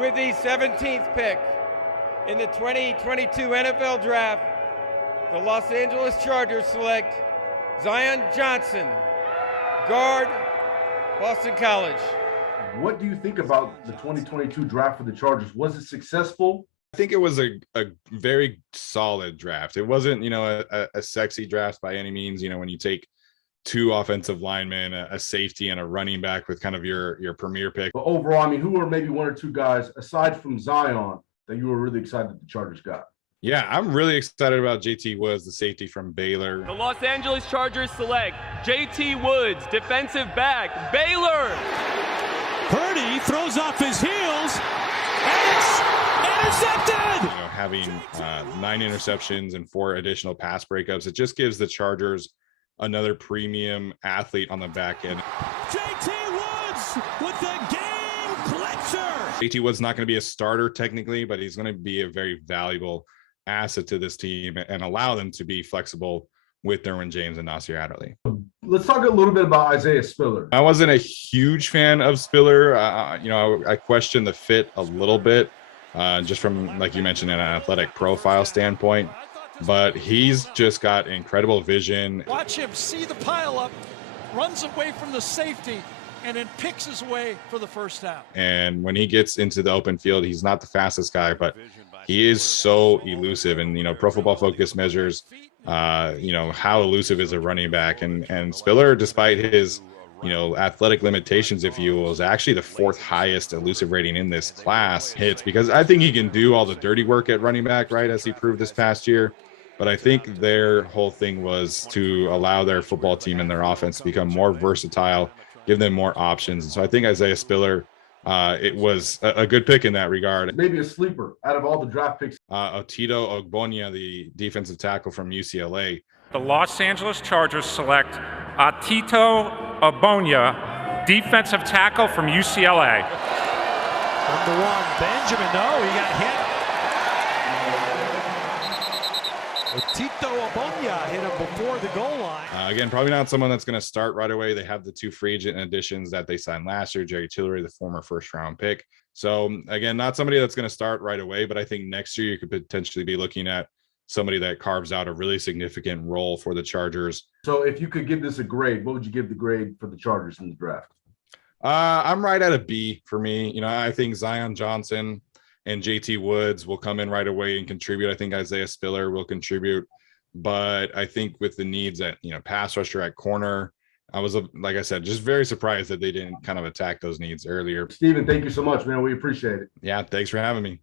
With the 17th pick in the 2022 NFL Draft, the Los Angeles Chargers select Zion Johnson, guard, Boston College. What do you think about the 2022 draft for the Chargers? Was it successful? I think it was a very solid draft. It wasn't, a sexy draft by any means. When you take two offensive linemen, a safety, and a running back with kind of your premier pick. But overall, who were maybe one or two guys aside from Zion that you were really excited that the Chargers got? Yeah, I'm really excited about JT Woods, the safety from Baylor. The Los Angeles Chargers select JT Woods, defensive back, Baylor. Purdy throws off his heels, and it's intercepted! Having 9 interceptions and 4 additional pass breakups, it just gives the Chargers another premium athlete on the back end. JT Woods with the game clincher! JT Woods not going to be a starter technically, but he's going to be a very valuable asset to this team and allow them to be flexible with Derwin James and Nasir Adderley. Let's talk a little bit about Isaiah Spiller. I wasn't a huge fan of Spiller. I questioned the fit a little bit, just from, like you mentioned, an athletic profile standpoint. But he's just got incredible vision. Watch him see the pileup, runs away from the safety, and then picks his way for the first down. And when he gets into the open field, he's not the fastest guy, but he is so elusive. And, Pro Football Focus measures, how elusive is a running back. And Spiller, despite his, athletic limitations, if you will, is actually the 4th highest elusive rating in this class. Hits because I think he can do all the dirty work at running back, right, as he proved this past year. But I think their whole thing was to allow their football team and their offense to become more versatile, give them more options. And so I think Isaiah Spiller, it was a good pick in that regard. Maybe a sleeper out of all the draft picks. Otito Ogbonia, the defensive tackle from UCLA. The Los Angeles Chargers select Otito Ogbonia, defensive tackle from UCLA. Number 1, Benjamin, no, he got hit. Tito Obonya hit him before the goal line. Again, probably not someone that's going to start right away. They have the 2 free agent additions that they signed last year, Jerry Tillery, the former first-round pick. So, again, not somebody that's going to start right away, but I think next year you could potentially be looking at somebody that carves out a really significant role for the Chargers. So if you could give this a grade, what would you give the grade for the Chargers in the draft? I'm right at a B for me. I think Zion Johnson and JT Woods will come in right away and contribute. I think Isaiah Spiller will contribute. But I think with the needs at, pass rusher at corner, I was, like I said, just very surprised that they didn't kind of attack those needs earlier. Steven, thank you so much, man. We appreciate it. Yeah, thanks for having me.